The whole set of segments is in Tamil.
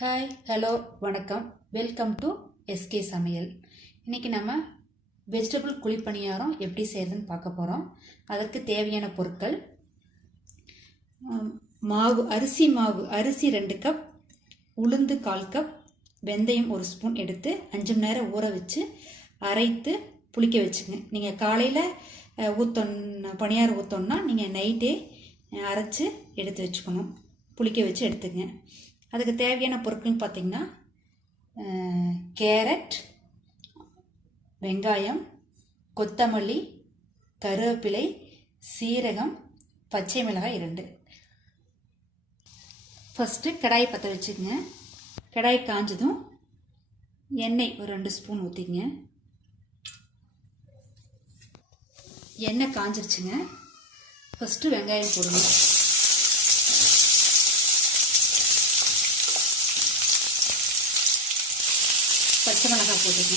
ஹாய் ஹலோ வணக்கம், வெல்கம் டு எஸ்கே சமையல். இன்றைக்கி நம்ம வெஜிடபிள் குழிப்பணியாரம் எப்படி செய்கிறதுன்னு பார்க்க போகிறோம். அதற்கு தேவையான பொருட்கள்: மாவு, அரிசி 2 கப், உளுந்து 1/4 கப், வெந்தயம் 1 ஸ்பூன் எடுத்து 5 மணி நேரம் ஊற வச்சு அரைத்து புளிக்க வச்சுங்க. நீங்கள் காலையில் பணியாரம் ஊற்றோன்னா நீங்கள் நைட்டே அரைச்சி எடுத்து வச்சுக்கணும், புளிக்க வச்சு எடுத்துங்க. அதுக்கு தேவையான பொருட்கள்னு பார்த்திங்கன்னா கேரட், வெங்காயம், கொத்தமல்லி, கருவேப்பிலை, சீரகம், பச்சை மிளகாய் 2. ஃபஸ்ட்டு கடாயை பற்ற வச்சுக்கங்க. கடாய் காஞ்சதும் எண்ணெய் ஒரு 2 ஸ்பூன் ஊற்றிங்க. எண்ணெய் காஞ்சிருச்சுங்க. ஃபஸ்ட்டு வெங்காயம் போடுங்க. பச்சை மிளகாய் போட்டுங்க.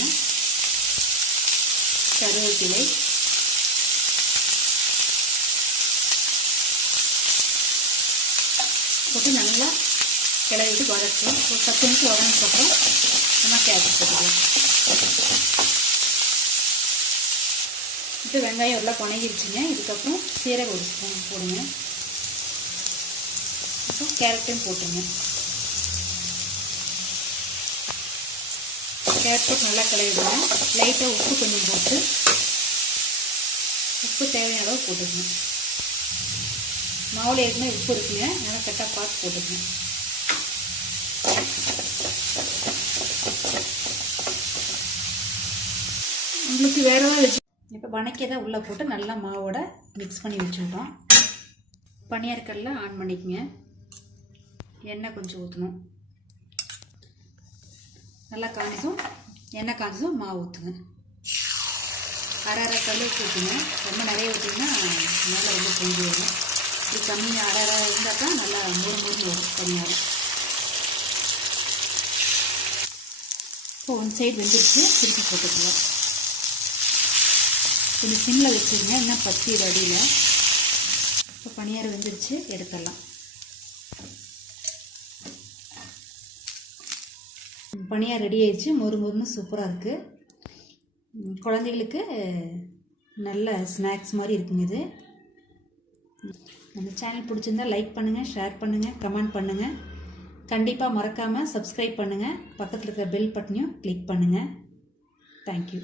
கருவேப்பிலை, போட்டு நல்லா கிளறிட்டு வதக்கும். ஒரு 10 நிமிஷம் வதங்கினதுக்கப்புறம் நம்ம கேரட் போட்டுக்கலாம். இப்போ வெங்காயம் எல்லாம் வணங்கிடுச்சுங்க. இதுக்கப்புறம் சீரகம் 1 ஸ்பூன் போடுங்க. அப்புறம் கேரட்டையும் போட்டுருங்க. கேரட் நல்லா கிளறிடுங்க. லைட்டாக உப்பு கொஞ்சம் போட்டு, உப்பு தேவையான அளவு போட்டுக்கங்க. மாவில் ஏற்கனவே உப்பு இருக்குங்க, நல்லா கரெக்டாக பார்த்து போட்டுக்கங்க. உங்களுக்கு வேற ஏதாவது வச்சு இப்போ வணக்கியதான் உள்ளே போட்டு நல்லா மாவோட மிக்ஸ் பண்ணி வச்சுக்கிட்டோம். பணியாரக்கல்ல ஆன் பண்ணிக்கங்க. எண்ணெய் கொஞ்சம் ஊற்றணும். நல்லா எண்ணெய் காஞ்சதும் மாவு ஊற்றுங்க. அரை கல் ஊற்றுங்க. ரொம்ப நிறைய ஊற்றிங்கன்னா மேலே ரொம்ப பொங்கி வரும். இது கம்மி அரை இருந்தால் தான் நல்லா முறுமுறுன்னு வரும் பணியாரம். இப்போ 1 சைடு வெந்துருச்சு, திருப்பி போட்டுக்கலாம். கொஞ்சம் சிம்மில் வச்சுருங்க, இன்னும் பத்திர அடியில். இப்போ பணியாரம் வெந்துருச்சு, எடுத்துடலாம். பணியாரம் ரெடி ஆயிடுச்சு. மொறுன்னு சூப்பராக இருக்குது. குழந்தைகளுக்கு நல்ல ஸ்நாக்ஸ் மாதிரி இருக்குங்க இது. நம்ம சேனல் பிடிச்சிருந்தா லைக் பண்ணுங்கள், ஷேர் பண்ணுங்கள், கமெண்ட் பண்ணுங்கள். கண்டிப்பாக மறக்காமல் சப்ஸ்கிரைப் பண்ணுங்கள். பக்கத்தில் இருக்கிற பெல் பட்டனையும் கிளிக் பண்ணுங்கள். தேங்க்யூ.